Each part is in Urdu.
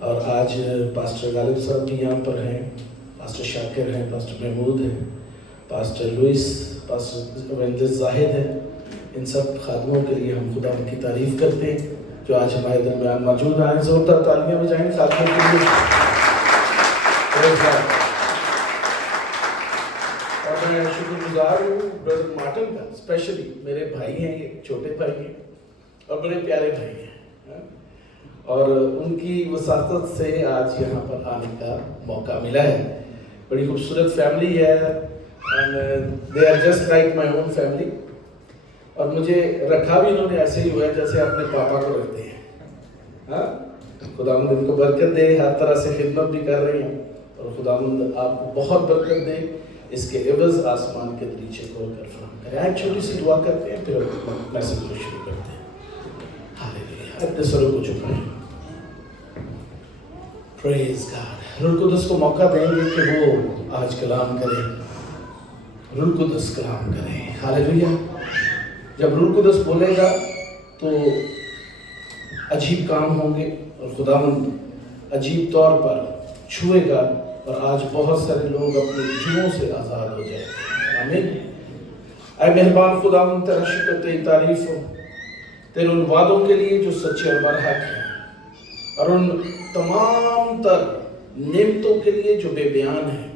اور آج پاسٹر غالب صاحب بھی یہاں پر ہیں، پاسٹر شاکر ہیں، پاسٹر محمود ہیں، پاسٹر لوئس، پاسٹر ایونجلسٹ زاہد ہیں۔ ان سب خادموں کے لیے ہم خدا کی تعریف کرتے ہیں جو آج ہمارے درمیان موجود ہیں۔ زوردار تالیاں بجائیں خادموں کے لیے۔ اور میں شکر گزار ہوں برادر مارٹن کا، اسپیشلی میرے بھائی ہیں، یہ چھوٹے بھائی ہیں اور بڑے پیارے بھائی ہیں، اور ان کی وساطت سے آج یہاں پر آنے کا موقع ملا ہے۔ بڑی خوبصورت فیملی ہے، and they are just like my own family، اور مجھے رکھا بھی انہوں نے ایسے ہی ہوا ہے جیسے اپنے پاپا کو رکھتے ہیں۔ ہاں، خداوند ان کو برکت دے، ہر طرح سے خدمت بھی کر رہے ہیں، اور خداوند آپ کو بہت برکت دے، اس کے عوض آسمان کے دریچے کھول کر فراہم کرے۔ آج چھوٹی سی دعا کرتے ہیں، پھر میسج کو شروع کرتے ہیں۔ ہاللیلویا، اپنے سروں کو جھکائیں۔ پریز گاڈ۔ روح القدس کو موقع دیں گے کہ وہ آج کلام کرے، روح القدس کلام کرے۔ ہاللیلویا۔ جب روح القدس بولے گا تو عجیب کام ہوں گے، اور خداوند عجیب طور پر چھوئے گا، اور آج بہت سارے لوگ اپنے جرموں سے آزاد ہو جائیں گے۔ آمین۔ اے مہربان خداوند، تیرا شکر، تیری تعریف ہو تیرے ان وعدوں کے لیے جو سچے اور برحق ہیں، اور ان تمام تر نعمتوں کے لیے جو بے بیان ہیں۔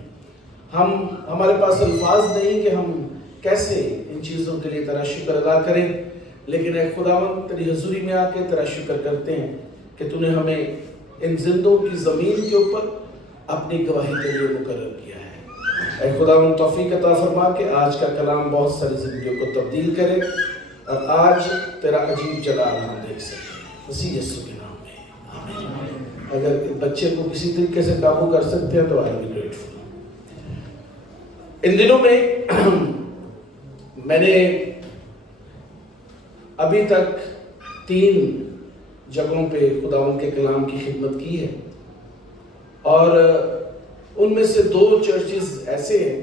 ہمارے پاس الفاظ نہیں کہ ہم کیسے ان چیزوں کے لیے تیرا شکر ادا کریں، لیکن اے خداوند تیری حضوری میں آ کے تیرا شکر کرتے ہیں کہ تو نے ہمیں ان زندوں کی زمین کے اوپر اپنی گواہی کے لیے مقرر کیا ہے۔ اے خداوند توفیق عطا فرما کہ آج کا کلام بہت ساری زندگیوں کو تبدیل کرے، اور آج تیرا عجیب جلال ہم دیکھ سکیں، مسیح یسوع کے نام میں آمین۔ اگر بچے کو کسی طریقے سے قابو کر سکتے ہیں تو آئی بی گریٹفل۔ ان دنوں میں نے ابھی تک 3 جگہوں پہ خداوند کے کلام کی خدمت کی ہے، اور ان میں سے 2 چرچز ایسے ہیں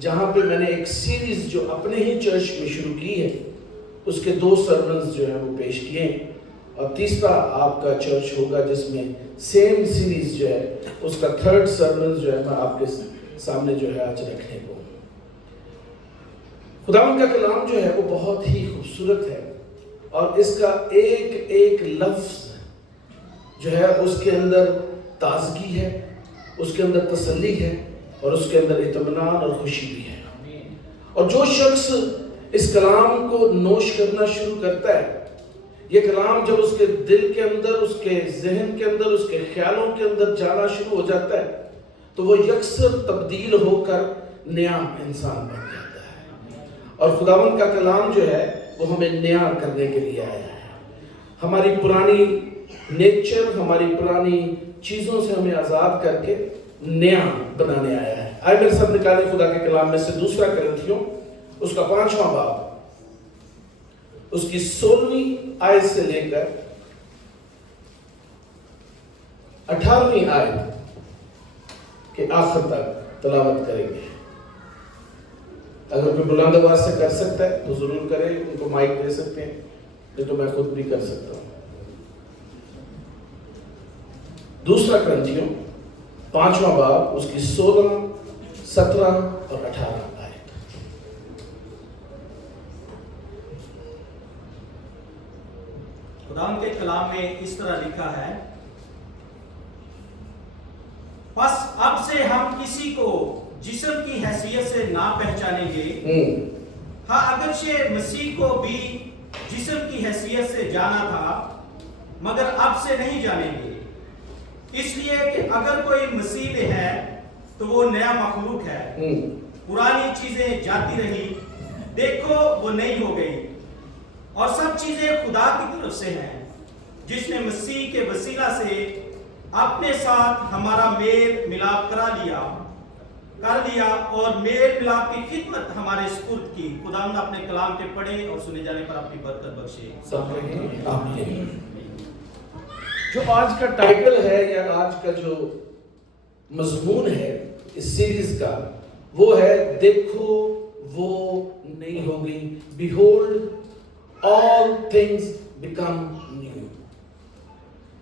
جہاں پہ میں نے ایک سیریز جو اپنے ہی چرچ میں شروع کی ہے، اس کے 2 سرمنز جو ہیں وہ پیش کیے ہیں، اور تیسرا آپ کا چرچ ہوگا جس میں سیم سیریز جو ہے اس کا 3rd سرمن جو ہے میں آپ کے سامنے جو ہے آج رکھنے کو۔ خداوند کا کلام جو ہے وہ بہت ہی خوبصورت ہے، اور اس کا ایک ایک لفظ جو ہے اس کے اندر تازگی ہے، اس کے اندر تسلی ہے، اور اس کے اندر اطمینان اور خوشی بھی ہے۔ اور جو شخص اس کلام کو نوش کرنا شروع کرتا ہے، یہ کلام جب اس کے دل کے اندر، اس کے ذہن کے اندر، اس کے خیالوں کے اندر جانا شروع ہو جاتا ہے، تو وہ یکسر تبدیل ہو کر نیا انسان بن جاتا ہے۔ اور خداوند کا کلام جو ہے وہ ہمیں نیا کرنے کے لیے آیا ہے، ہماری پرانی نیچر، ہماری پرانی چیزوں سے ہمیں آزاد کر کے نیا بنانے آیا ہے۔ آئے میرے ساتھ نکالیں خدا کے کلام میں سے 2 کرنتھیوں اس کا 5واں باب، اس کی 16ویں آیت سے لے کر 18ویں آیت کے آخر تک تلاوت کریں گے۔ اگر کوئی بلند آواز سے کر سکتا ہے تو ضرور کرے، ان کو مائک دے سکتے ہیں، نہیں تو میں خود بھی کر سکتا ہوں۔ 2 کرنتھیوں 5واں باب، اس کی 16، 17 اور 18 آیت۔ خداوند کے کلام میں اس طرح لکھا ہے، پس اب سے ہم کسی کو جسم کی حیثیت سے نہ پہچانیں گے، ہاں اگرچہ مسیح کو بھی جسم کی حیثیت سے جانا تھا، مگر اب سے نہیں جانیں گے، اس لیے کہ اگر کوئی مسیح میں ہے تو وہ نیا مخلوق ہے، پرانی چیزیں جاتی رہی، دیکھو وہ نئی ہو گئی، اور سب چیزیں خدا کی طرف سے ہیں، جس نے مسیح کے وسیلہ سے اپنے ساتھ ہمارا میل ملاپ کر لیا اور میل ملاپ کی خدمت ہمارے سپرد کی۔ خداوند اپنے کلام کے پڑھے اور سنے جانے پر اپنی برکت بخشے۔ آمین۔ جو آج کا ٹائٹل ہے یا آج کا جو مضمون ہے اس سیریز کا، وہ ہے دیکھو وہ نئی ہو گئی، Behold all things become new۔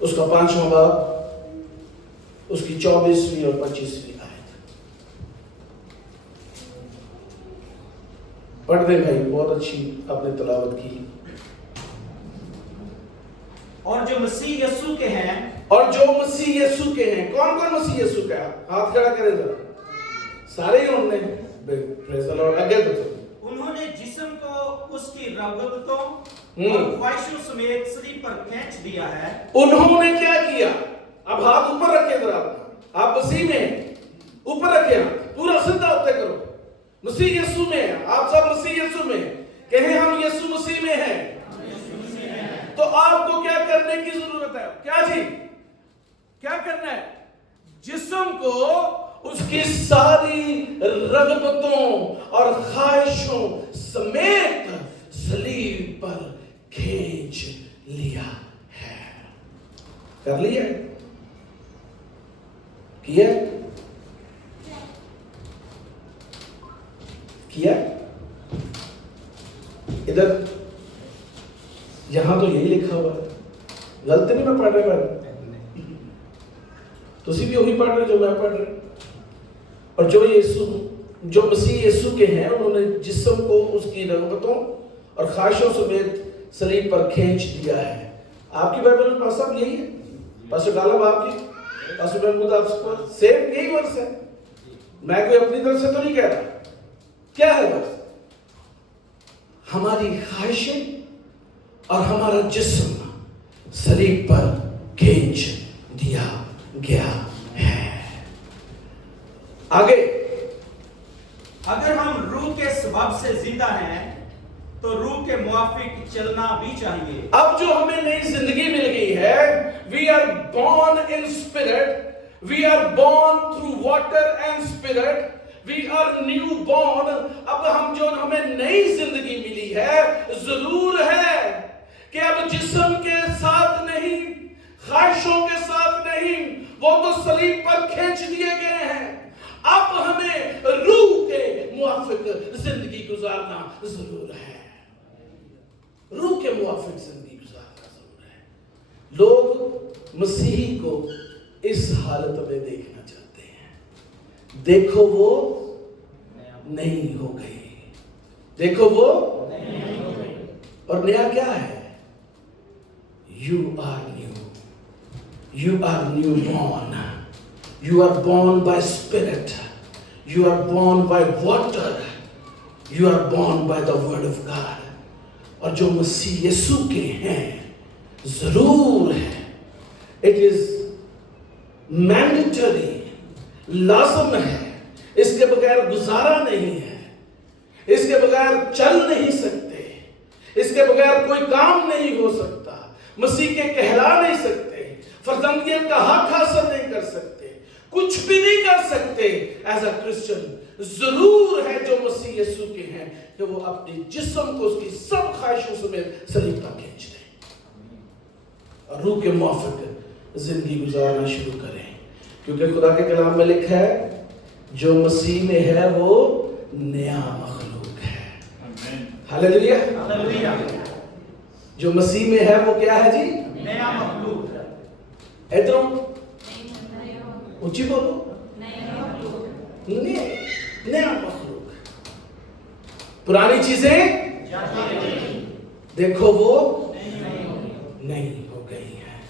اس کا 5واں باب، اس کی 24ویں اور 25ویں آیت پڑھ دیں بھائی، بہت اچھی آپ نے تلاوت کی۔ اور جو مسیح یسوع کے ہیں، اور جو مسیح یسوع کے ہیں، کون کون مسیح یسوع کا ہے؟ ہاتھ کھڑا کریں ذرا، سارے ہی انہوں نے پریز دی لارڈ۔ آگے بتائیں، انہوں نے جسم کو اس کی رغبتوں اور خواہشوں سمیت صلیب پر کھینچ دیا ہے۔ انہوں نے کیا کیا؟ اب ہاتھ اوپر رکھیں ذرا، آپ مسیح میں ہیں، اوپر رکھیں ہاتھ، پورا سیدھا ہوتے کرو، مسیح یسوع میں ہیں، آپ سب مسیح یسوع میں ہیں، کہیں ہم یسوع مسیح میں ہیں۔ تو آپ کو کیا کرنے کی ضرورت ہے؟ کیا جی؟ کیا کرنا ہے؟ جسم کو اس کی ساری رغبتوں اور خواہشوں سمیت صلیب پر کھینچ لیا ہے۔ کر لیا؟ کیا؟ کیا؟ ادھر یہاں تو یہی لکھا ہوا ہے، غلط نہیں میں پڑھ رہا ہوں، تسی بھی وہی پڑھ رہے جو میں پڑھ رہا ہوں۔ اور جو مسیح یسوع کے ہیں، انہوں نے جسم کو اس کی رغبتوں اور خواہشوں سمیت صلیب پر کھینچ دیا ہے۔ آپ کی بائبل میں پاس صاحب یہی ہے، پاسٹر غالب آپ کی، پاسٹر محمود آپ کو سیم یہی ورس ہے، میں کوئی اپنی طرف سے تو نہیں کہہ رہا۔ کیا ہے بس؟ ہماری خواہشیں اور ہمارا جسم صلیب پر کھینچ دیا گیا ہے۔ آگے، اگر ہم روح کے سبب سے زندہ ہیں تو روح کے موافق چلنا بھی چاہیے۔ اب جو ہمیں نئی زندگی مل گئی ہے، we are born in spirit, we are born through water and spirit, we are new born۔ اب ہمیں نئی زندگی ملی ہے، ضرور ہے کہ اب جسم کے ساتھ نہیں، خواہشوں کے ساتھ نہیں، وہ تو صلیب پر کھینچ دیے گئے ہیں۔ اب ہمیں روح کے موافق زندگی گزارنا ضرور ہے، روح کے موافق زندگی گزارنا ضرور ہے۔ لوگ مسیحی کو اس حالت میں دیکھنا چاہتے ہیں، دیکھو وہ نہیں ہو گئی، دیکھو وہ نہیں ہو گئی۔ اور نیا کیا ہے؟ You are new. You are new born. You are born by spirit. You are born by water. You are born by the word of God. اور جو مسیح یسوع کے ہیں، ضرور ہے، it is mandatory، لازم ہے، اس کے بغیر گزارا نہیں ہے، اس کے بغیر چل نہیں سکتے، اس کے بغیر کوئی کام نہیں ہو سکتا، مسیح کے کہلا نہیں سکتے، فرزندیت کا حق حاصل نہیں کر سکتے، کچھ بھی نہیں کر سکتے ایز اے کرسچن۔ ضرور ہے جو مسیح یسوع کے ہیں کہ وہ اپنے جسم کو اس کی سب خواہشوں سمیت صلیب پر کھینچ دیں اور روح کے موافق زندگی گزارنا شروع کریں، کیونکہ خدا کے کلام میں لکھا ہے جو مسیح میں ہے وہ نیا مخلوق ہے۔ ہاللیلویا، ہاللیلویا۔ جو مسیح میں ہے وہ کیا ہے جی؟ نیا مخلوق۔ ادھر اونچی بولو، نیا مخلوق، پرانی چیزیں دیکھو وہ نہیں ہو گئی ہیں۔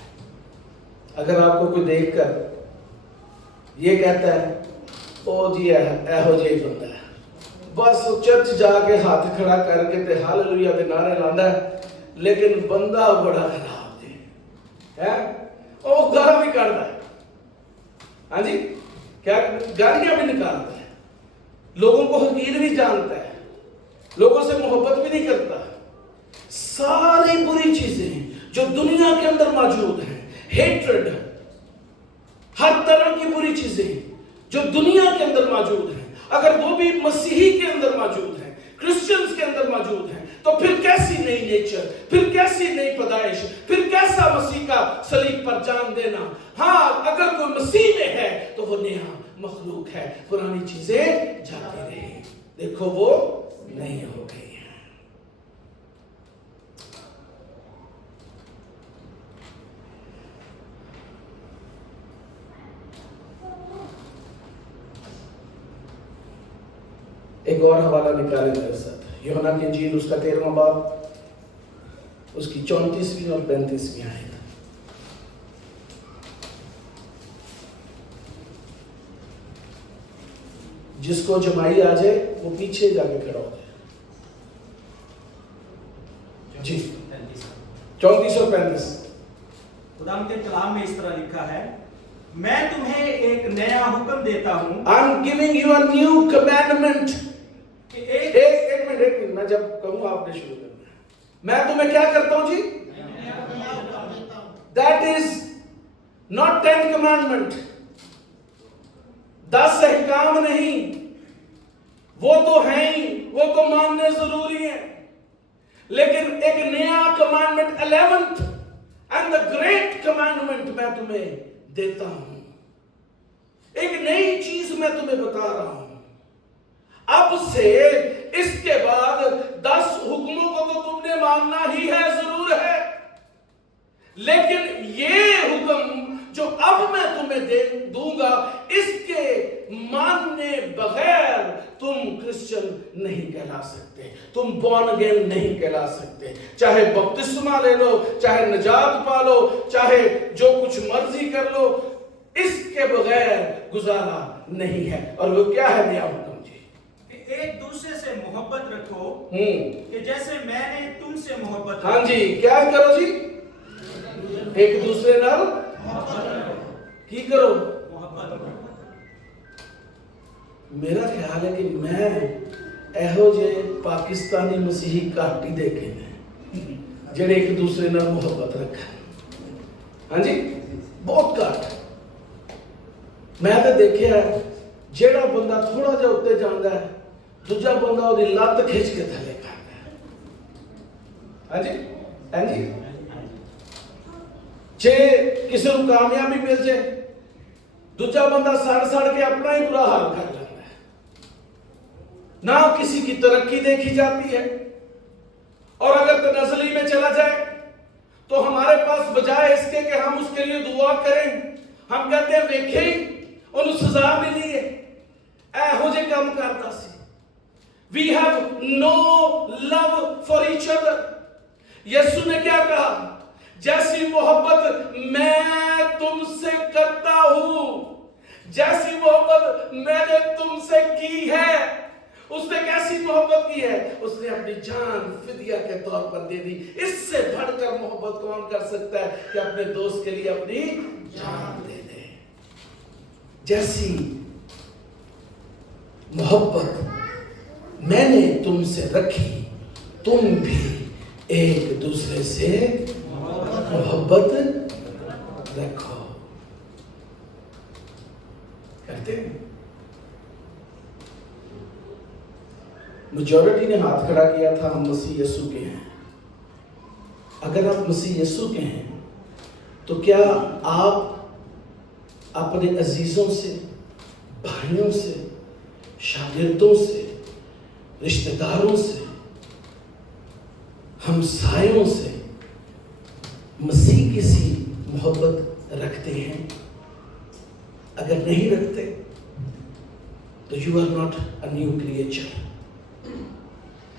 اگر آپ کو کوئی دیکھ کر یہ کہتا ہے او جی ایہو جی بندہ ہے، بس چرچ جا کے ہاتھ کھڑا کر کے تے ہاللیلویا دے نعرے لاندہ ہے، لیکن بندہ بڑا خراب جی ہے، وہ گالیاں بھی کرتا ہے، ہاں جی کیا گالیاں بھی نکالتا ہے، لوگوں کو حقیر بھی جانتا ہے، لوگوں سے محبت بھی نہیں کرتا، ساری بری چیزیں جو دنیا کے اندر موجود ہیں، ہیٹرڈ، ہر طرح کی بری چیزیں جو دنیا کے اندر موجود ہیں، اگر وہ بھی مسیحی کے اندر موجود ہیں، کرسچنز کے اندر موجود ہیں، تو پھر کیسی نئی نیچر، پھر کیسی نئی پیدائش، پھر کیسا مسیح کا صلیب پر جان دینا۔ ہاں اگر کوئی مسیح میں ہے تو وہ نیا مخلوق ہے، پرانی چیزیں جاتی رہی، دیکھو وہ نہیں ہو گئی ہیں۔ ایک اور حوالہ نکالے میرے ساتھ، یوحنا کی انجیل اس کا 13واں باب، اس کی 34ویں اور 35ویں آیت۔ جس کو جمائی آ جائے وہ پیچھے جا کے کھڑا ہو جائے۔ جی 34 اور 35۔ خدا کے کلام میں اس طرح لکھا ہے، میں تمہیں ایک نیا حکم دیتا ہوں۔ I'm giving you a new commandment۔ کہ ایک منٹ میں جب کہوں آپ نے شروع کرنا ہے۔ میں تمہیں کیا کرتا ہوں جی؟ That is not 10 commandment، 10 احکام نہیں، وہ تو ہیں ہی، وہ تو ماننے ضروری ہیں، لیکن ایک نیا commandment 11th and the great commandment میں تمہیں دیتا ہوں۔ ایک نئی چیز میں تمہیں بتا رہا ہوں۔ اب سے اس کے بعد 10 حکموں کو تو تم نے ماننا ہی ہے، ضرور ہے، لیکن یہ حکم جو اب میں تمہیں دوں گا، اس کے ماننے بغیر تم کرسچن نہیں کہلا سکتے، تم بورن اگین نہیں کہلا سکتے۔ چاہے بپتسمہ لے لو، چاہے نجات پا لو، چاہے جو کچھ مرضی کر لو، اس کے بغیر گزارا نہیں ہے۔ اور وہ کیا ہے نیا حکم جی؟ کہ ایک دوسرے سے محبت رکھو، کہ جیسے میں نے تم سے محبت۔ ہاں جی، کیا کرو جی؟ ایک دوسرے نال کی کرو؟ محبت۔ میرا خیال ہے کہ میں ایہو جے پاکستانی مسیحی کاٹی دیکھے ہیں جڑے ایک دوسرے نال محبت رکھا۔ ہاں جی، بہت کاٹ۔ میں تو دیکھے ہے جیڑا بندہ تھوڑا جا اتے جاندہ ہے، دوجا بندہ وہ دی لات کھچ کے تھلے کرتا ہے۔ ہاں جی، ہاں جی، جے کسی کو کامیابی مل جائے، دوجا بندہ سڑ کے اپنا ہی برا حال کر لیتا ہے۔ نہ کسی کی ترقی دیکھی جاتی ہے، اور اگر تنزلی میں چلا جائے تو ہمارے پاس بجائے اس کے کہ ہم اس کے لیے دعا کریں، ہم کہتے ہیں دیکھیں انہوں سزا ملی ہے، اے ہو جے کام کرتا سی۔ We have no love for each other۔ یسوع نے کیا کہا؟ جیسی محبت میں تم سے کرتا ہوں، جیسی محبت میں نے تم سے کی ہے۔ اس نے کیسی محبت کی ہے؟ اس نے اپنی جان فدیہ کے طور پر دے دی۔ اس سے بڑھ کر محبت کون کر سکتا ہے کہ اپنے دوست کے لیے اپنی جان دے دے؟ جیسی محبت میں نے تم سے رکھی، تم بھی ایک دوسرے سے محبت رکھو۔ کرتے ہیں؟ میجورٹی نے ہاتھ کھڑا کیا تھا، ہم مسیح یسوع کے ہیں۔ اگر آپ مسیح یسوع کے ہیں تو کیا آپ اپنے عزیزوں سے، بھائیوں سے، شاگردوں سے، رشتہ داروں سے، ہمسایوں سے مسیح کی سی محبت رکھتے ہیں؟ اگر نہیں رکھتے تو you are not a new creature,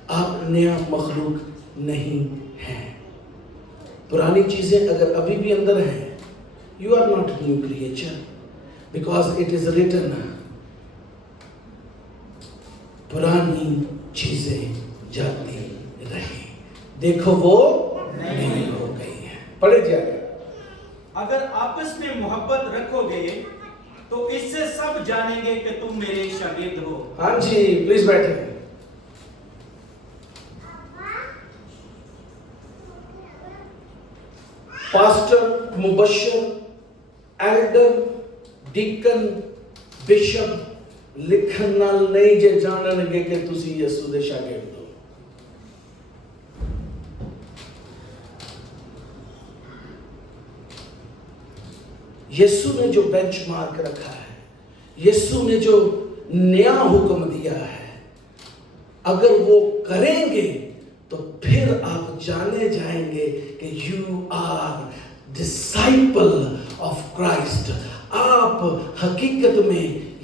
آپ نیا مخلوق نہیں ہیں۔ پرانی چیزیں اگر ابھی بھی اندر ہیں، you are not new creature, because it is written, پرانی چیزیں جاتی رہیں، دیکھو وہ نہیں ہو گئی ہیں۔ پڑھے جائے گا۔ اگر آپس میں محبت رکھو گے تو اس سے سب جانیں گے کہ تم میرے شاگرد ہو۔ ہاں جی، پلیز بیٹھیں۔ پاسٹر، مبشر، ایلڈر، ڈیکن، بشپ لکھن نال نہیں جے جانن گے کہ تسی یسوع دے شاگرد ہو۔ یسوع نے جو بینچ مارک رکھا ہے، یسوع نے جو نیا حکم دیا ہے، اگر وہ کریں گے تو پھر آپ جانے جائیں گے کہ you are disciple of Christ, آپ حقیقت میں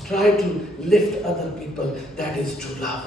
try to lift other people, that is true love।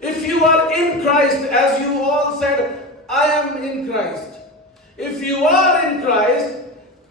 if you are in Christ, as you all said, I am in Christ. If you are in Christ,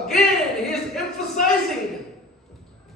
again he is emphasizing,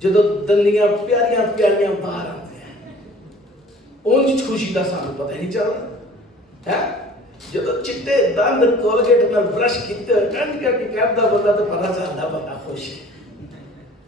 ਜਦੋਂ ਦੰਦੀਆਂ ਪਿਆਰੀਆਂ ਪਿਆਰੀਆਂ ਬਾਹਰ ਆਉਂਦੀਆਂ ਉਂਝ ਖੁਸ਼ੀ ਦਾ ਸਾਨੂੰ ਪਤਾ ਹੀ ਨਹੀਂ ਚੱਲਦਾ ਹੈ। ਜਦੋਂ ਚਿੱਟੇ ਦੰਦ ਕੋਲਗੇਟ ਨਾਲ ਬ੍ਰਸ਼ ਕੀਤੇ ਕੰਨ ਕਰਕੇ ਕਰਦਾ ਬੰਦਾ ਤਾਂ ਪਤਾ ਚੱਲਦਾ ਬੰਦਾ ਖੁਸ਼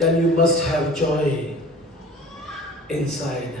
then you must have joy inside।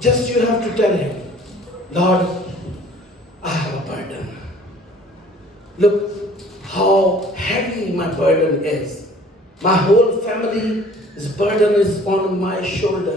Just you have to tell him, Lord, I have a burden. Look how heavy my burden is. My whole family's burden is on my shoulder.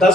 10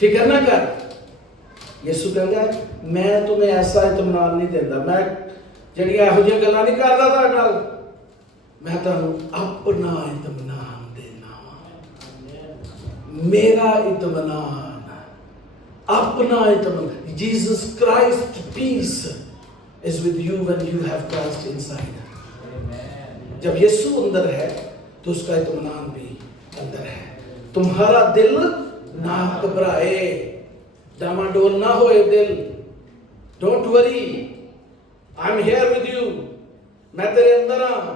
فکر نہ کر. یسوع کہندا میں تمہیں ایسا اطمینان نہیں دینا, میں جڑیاں ਇਹੋ ਜਿਹੀਆਂ ਗੱਲਾਂ ਨਹੀਂ ਕਰਦਾ ਤੁਹਾਡੇ ਨਾਲ, میں تمہیں اپنا اطمینان دینا, میرا اطمینان, اپنا اطمینان. Jesus Christ peace is with you when you have Christ inside. جب یسوع اندر ہے تو اس کا اطمینان بھی اندر ہے. تمہارا دل نہ گھبرائے, ڈاماڈول نہ ہوئے دل. Don't worry, I am here with you, میں تیرے اندر ہوں,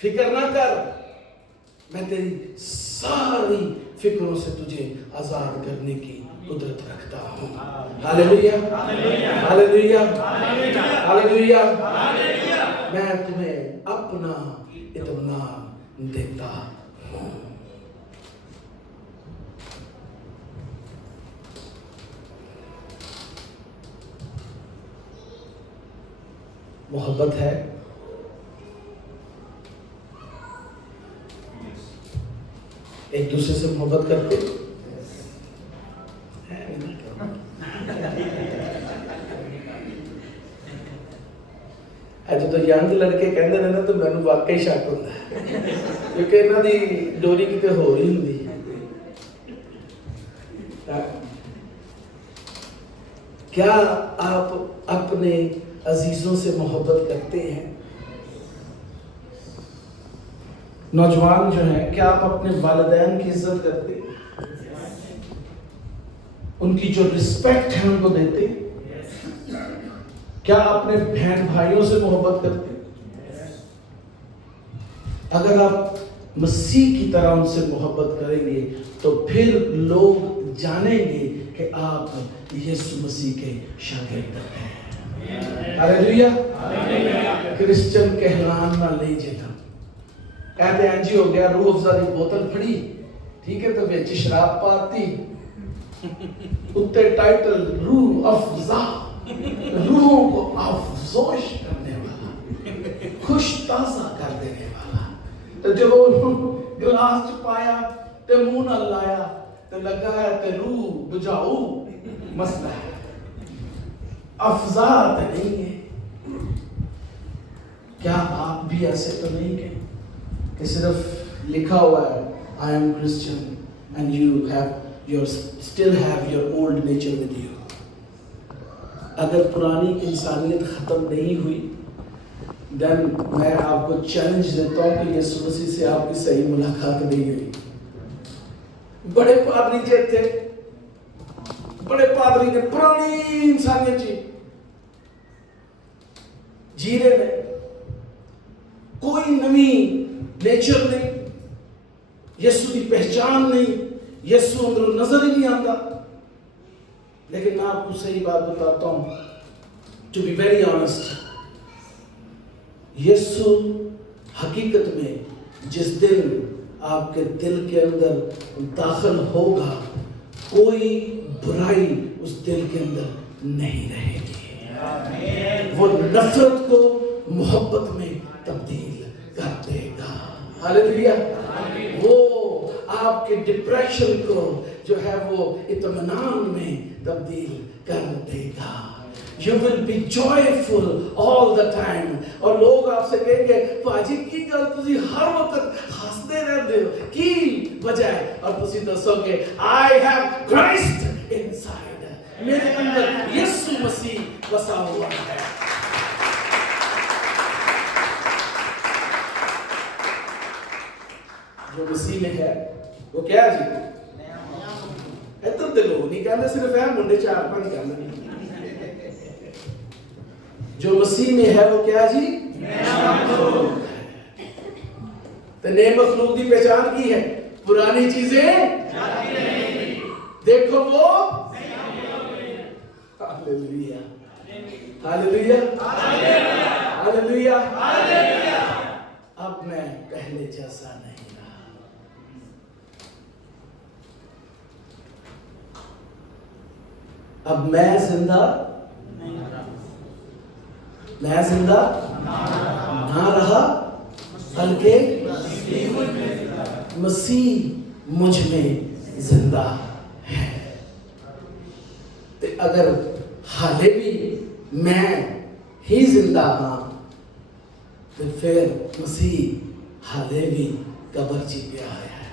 فکر نہ کر, میں تیری ساری فکروں سے تجھے آزاد کرنے کی قدرت رکھتا ہوں. ہاللیلویا, ہاللیلویا, ہاللیلویا. میں تمہیں اپنا اطمینان دیتا ہوں. محبت ہے, ایک دوسرے سے محبت کرتے جو تو ینگ لڑکے کہندے نے نا تو مینوں واقعی شک ہوندا ہے, کیونکہ انہاں دی ڈوری کتے ہو رہی ہوندی. کیا آپ اپنے عزیزوں سے محبت کرتے ہیں؟ نوجوان جو ہیں, کیا آپ اپنے والدین کی عزت کرتے ہیں؟ ان کی جو رسپیکٹ ہے ان کو دیتے ہیں؟ کیا اپنے بہن بھائیوں سے محبت کرتے ہیں؟ اگر آپ مسیح کی طرح ان سے محبت کریں گے تو پھر لوگ جانیں گے کہ آپ یسوع مسیح کے شاگرد ہیں. ہاللیلویا. کرسچن کہلانا نہیں جانا. کہتے ہیں جی ہو گیا, روح افزا دی بوتل پھڑی, ٹھیک ہے, تو وچ شراب پاتی, اتے ٹائٹل روح افزا, روحوں کو افزوش کرنے والا, خوش تازہ کر دینے والا. تو جب وہ گلاس چ پایا تے منہ نہ لایا تے لگا ہے تے روح بجاؤ مسئلہ ہے, افزا تے نہیں ہے. کیا آپ بھی ایسے تو نہیں ہیں کہ صرف لکھا ہوا ہے I am Christian and you still have your old nature with you. اگر پرانی انسانیت ختم نہیں ہوئی then میں آپ کو چیلنج دیتا ہوں کہ یسوع مسیح سے آپ کی صحیح ملاقات نہیں ہوئی. بڑے پادری جو تھے, بڑے پادری نے پرانی انسانیت جی رہے ہیں, کوئی نمی نیچر نہیں, یسوع کی پہچان نہیں, یسوع اندر نظر ہی نہیں آتا. لیکن میں آپ کو صحیح بات بتاتا ہوں, ٹو بی ویری آنسٹ, یسوع حقیقت میں جس دن آپ کے دل کے اندر داخل ہوگا, کوئی برائی اس دل کے اندر نہیں رہے گی. وہ نفرت کو محبت میں تبدیل کر دے گا. ہاللیلویا. وہ آپ کے ڈپریشن کو جو ہے وہ اطمینان میں تبدیل کر دے گا. You will be joyful all the time. اور لوگ آپ سے کہیں گے باجی کی گل تسی ہر وقت ہنستے رہتے ہو, کی وجہ ہے؟ اور تسی دسو گے I have Christ inside. میرے اندر یسوع مسیح بسا ہوا ہے. جو مسیح میں ہے وہ کیا جی؟ ادھر دے لوگ نہیں کہتے, صرف ہے منڈے 4-5 کہتے ہیں. جو مسیح میں ہے وہ کیا جی؟ نیا مخلوق. تو نئے مخلوق کی پہچان کی ہے, پرانی چیزیں جاتی رہیں, دیکھو وہ ہاللیلویا, ہاللیلویا, ہاللیلویا, ہاللیلویا. اب میں پہلے جیسا نہیں رہا. اب میں زندہ نہ رہا بلکہ مسیح مجھ میں زندہ ہے. تے اگر حالے بھی میں ہی زندہ ہاں تو پھر مسیح حالے بھی قبر چی پہ آیا ہے.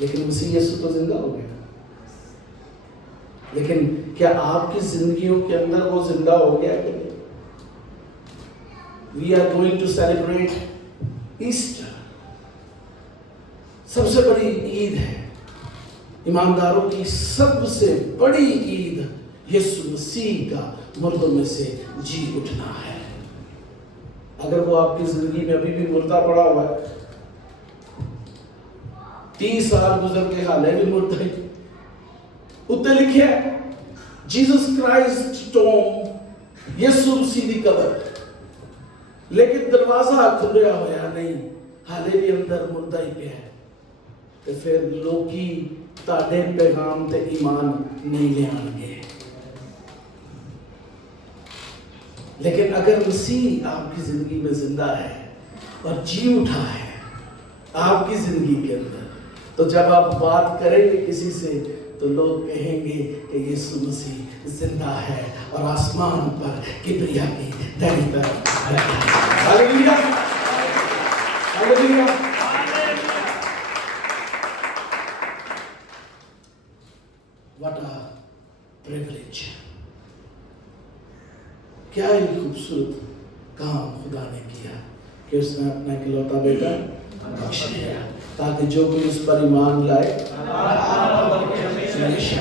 لیکن مسیح یسوع تو زندہ ہو گیا. لیکن کیا آپ کی زندگیوں کے اندر وہ زندہ ہو گیا کہ نہیں؟ We are going to celebrate Easter. سب سے بڑی عید ہے. ایمانداروں کی سب سے بڑی عید یسوع مسیح کا مردوں میں سے جی اٹھنا ہے. اگر وہ آپ کی زندگی میں ابھی بھی مردہ پڑا ہوا ہے, 30 سال گزر کے حالے بھی مردہ ہی, اتنے لکھے ہے جیسس کرائسٹ ٹوم, یسوع مسیح دی قبر, لیکن دروازہ کھلیا ہوا نہیں, حالے بھی اندر مردہ ہی پہ ہے. تو پھر لوکی تاڑے پیغام تے ایمان نہیں لے آن گے. لیکن اگر مسیح آپ کی زندگی میں زندہ ہے اور جی اٹھا ہے آپ کی زندگی کے اندر, تو جب آپ بات کریں گے کسی سے تو لوگ کہیں گے کہ یسوع مسیح زندہ ہے اور آسمان پر کبریا کی دہی پر بیٹھا ہے. ہاللیلویا, ہاللیلویا. What a privilege. کیا ایک خوبصورت کام خدا نے کیا کہ اس نے اپنا اکلوتا بیٹا بخش دیا تاکہ جو کوئی اس پر ایمان لائے ہمیشہ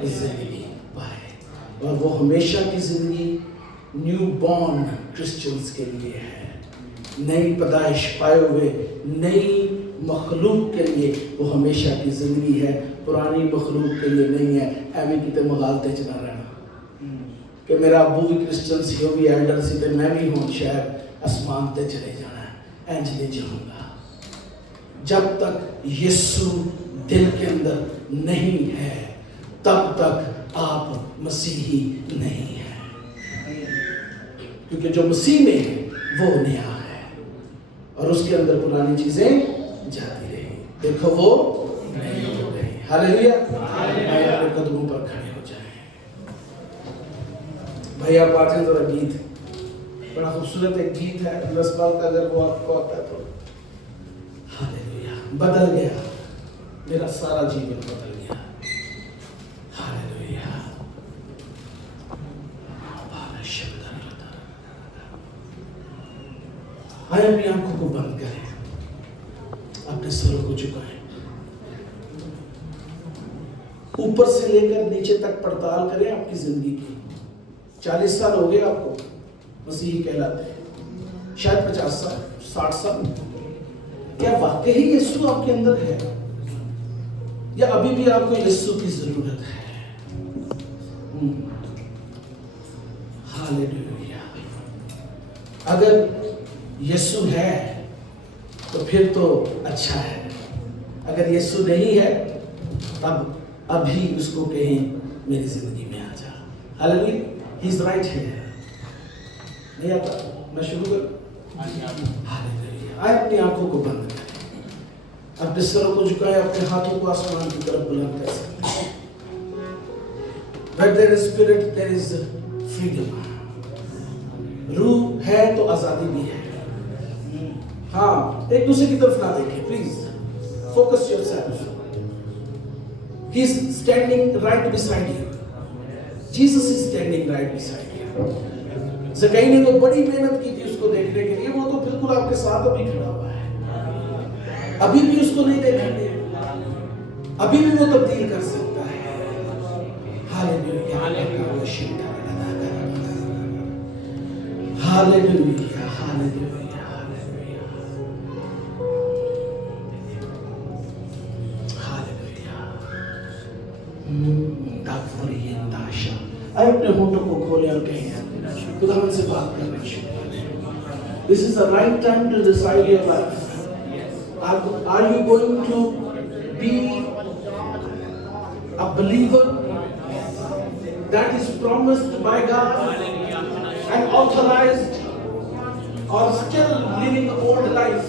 کی زندگی پائے. اور وہ ہمیشہ کی زندگی نیو بورن کرسچنز کے لیے ہے, نئی پیدائش پائے ہوئے نئی مخلوق کے لیے وہ ہمیشہ کی زندگی ہے. پرانی مخلوق کے لیے نہیں ہے. ایویں کتے مغالطے چ نہ رہنا کہ میرا ابو بھی کرسچن سی, وہ بھی ایلڈر سی, تے میں بھی ہوں شاید آسمان تے چلے جانا ہے. انج نہیں جاؤں گا. جب تک یسوع دل کے اندر نہیں ہے تب تک آپ مسیحی نہیں ہیں, کیونکہ جو مسیح میں ہے وہ نیا ہے اور اس کے اندر پرانی چیزیں جاتی رہی. دیکھو وہ نہیں ہو گئی. ہاللیلویا. آئے اپنے قدموں پر کھڑے ہو جائیں. بھائی آپ آتے ذرا گیت, بڑا خوبصورت ایک گیت ہے, 10 بال کا اگر وہ آپ کو آتا ہے تو. ہاللیلویا. بدل گیا میرا سارا جیون, بدل گیا. ہاللیلویا. آئے اپنی آنکھوں کو بند کریں, اپنے سروں کو جھکائیں, اوپر سے لے کر نیچے تک پڑتال کریں آپ کی زندگی کی. 40 سال ہو گئے آپ کو مسیحی کہلاتے ہیں, شاید 50 سال 60 سال. کیا واقعی یسوع آپ کے اندر ہے یا ابھی بھی آپ کو یسوع کی ضرورت ہے؟ ہاللیلویا. اگر یسوع ہے تو پھر تو اچھا ہے, اگر یسوع نہیں ہے تب ابھی اس کو کہیں میری زندگی میں آ جا. ہاللیلویا. ہی از رائٹ ہیئر. نہیں آتا, میں شروع کروں. ہاللیلویا. آئے اپنی آنکھوں کو بند کریں, اپنے سروں کو جھکائیں, اپنے ہاتھوں کو آسمان کی طرف بلند کر سکتے ہیں. Where there is spirit, there is freedom. روح ہے تو آزادی بھی ہے. ہاں, ایک دوسرے کی طرف نہ دیکھیں please. Focus yourself. He is standing right beside you. Jesus is standing right beside you. زکریا نے تو بڑی محنت کی تھی اس کو دیکھنے کے لیے, وہ تو بالکل آپ کے ساتھ ابھی کھڑا ہوا ہے. ابھی بھی اس کو نہیں دیکھیں گے, ابھی بھی وہ تبدیل کر سکتا ہے. ہاللیلویا. ہاللیلویا. ہاللیلویا. ہاللیلویا. اپنے ہونٹوں کو کھولے اور کہیں خدا ہم سے بات کرنا شروع کریں. This is the right time to decide your life. Are you going to be a believer that is promised by God and authorized, or still living the old life?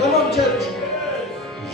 Come on, church.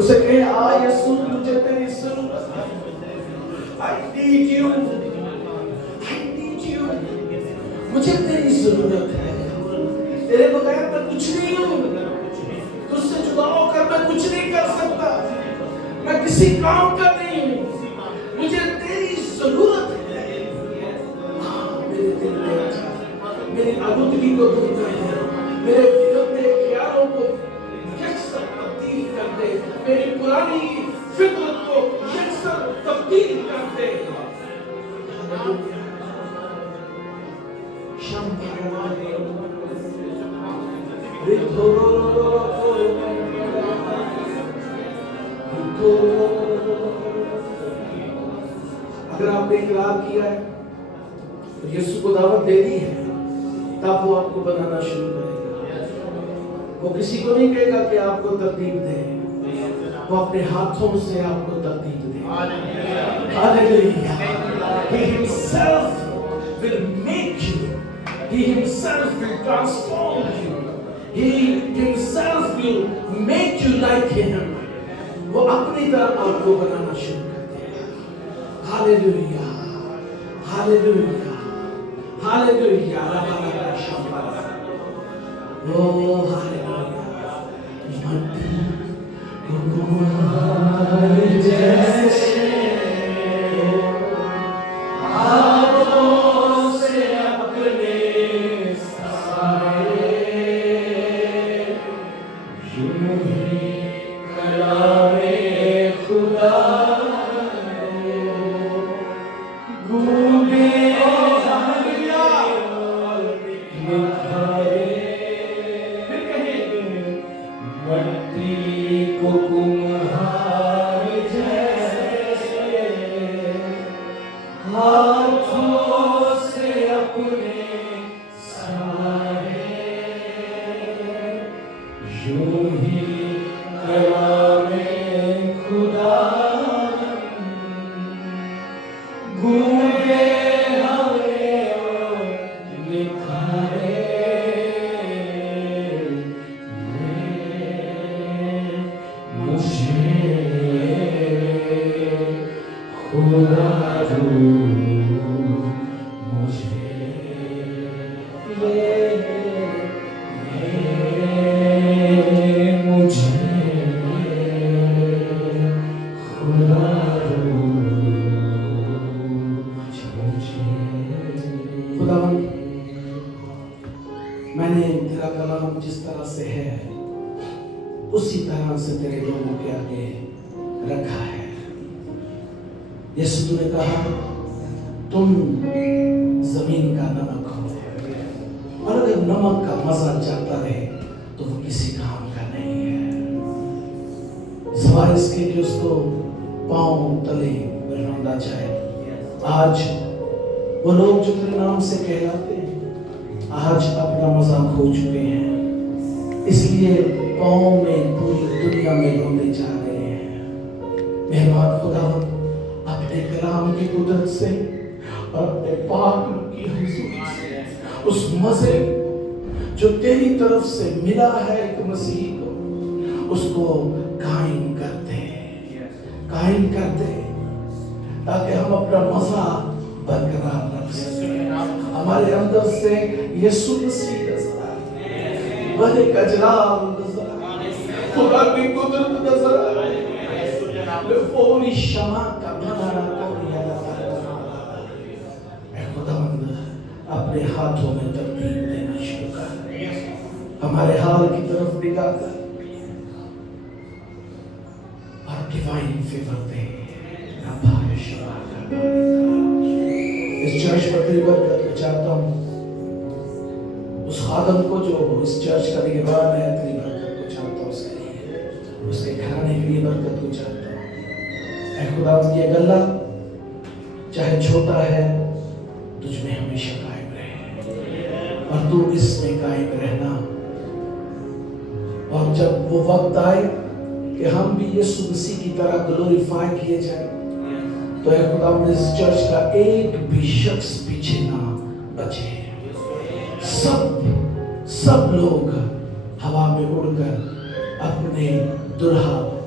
اسے کہے آ یسوع مجھے تیری ضرورت ہے. I need you. I need you. مجھے تیری ضرورت ہے. تیرے بغیر میں کچھ نہیں ہوں. تجھ سے جدا ہو کر میں کچھ نہیں کر سکتا. میں کسی کام کا نہیں ہوں. مجھے تیری ضرورت ہے. میرے دل میں آجا. میری آلودگی کو دور کر دے. میرے بگڑتے خیالوں کو یکسر تبدیل کر دے. میری پرانی فطرت کو یکسر تبدیل کر دے. اگر آپ نے اقرار کیا ہے یسوع کو دعوت دے دی ہے تب وہ آپ کو بنانا شروع کرے گا. وہ کسی کو نہیں کہے گا کہ آپ کو ترتیب دے. وہ اپنے ہاتھوں سے آپ کو ترتیب دے. Hallelujah. He himself will make you. He himself will transform you. He himself will make you like him. وہ اپنی طرح آپ کو بنانا شروع کر دے گا. Hallelujah. Hallelujah. Hallelujah. Oh, hallelujah. مٹی کو کمہار جیسے ہاتھوں سے اپنے سائے یوں ہی کلام خدا گونگے مٹی کو کمہار جیسے ہاتھوں سے اپنے سائے یوں ہی کلام خدا گونگے ہمیں نکھارے خدا جو مجھے خداوند میں نے تیرا کلام جس طرح سے ہے اسی طرح سے تیرے لوگوں کے آگے رکھا ہے. یسوع نے کہا تم زمین کا نمک ہو اور اگر نمک کا مزہ چاہتا رہے تو وہ کسی کام کا نہیں ہے سوائے اس کے کہ اس کو پاؤں تلے روندا جائے. آج وہ لوگ جو تیرے نام سے کہلاتے ہیں آج اپنا مزہ کھو چکے ہیں اس لیے پاؤں میں پوری دنیا میں روندے جا رہے ہیں. مہربان خداوند اپنے کلام کی قدرت سے اور اپنے پاک کی حضور سے اس مزے جو تیری طرف سے ملا ہے ایک مسیح کو اس کو قائم کر دے تاکہ ہم اپنا مزہ برقرار رکھ سکیں. ہمارے اندر سے یسوع مسیح نظر آئے بڑے کا جلال نظر آئے خدا کی قدرت نظر آئے فوری شمع کا بھنارا کر اے خداوند اپنے ہاتھوں میں ترتیب دینا شروع کر ہمارے حال کی طرف نگاہ کر اور ڈیوائن فیور دے اس چرچ پر تیری برکت کو چاہتا ہوں. اس خادم کو جو اس چرچ کا نگہبان ہے تیری برکت کو چاہتا ہوں اس کے لیے اس کے گھرانے کے لیے برکت کو چاہتا ہوں. اے خدا یہ گلہ چاہے چھوٹا ہے تجھ میں ہمیشہ قائم رہے اور تو اس میں قائم رہنا. اور جب وہ وقت آئے کہ ہم بھی یسوع مسیح کی طرح گلوریفائی کیے جائیں تو اے خدا اس چرچ کا ایک بھی شخص پیچھے نہ بچے. سب لوگ ہوا میں اڑ کر اپنے دلہا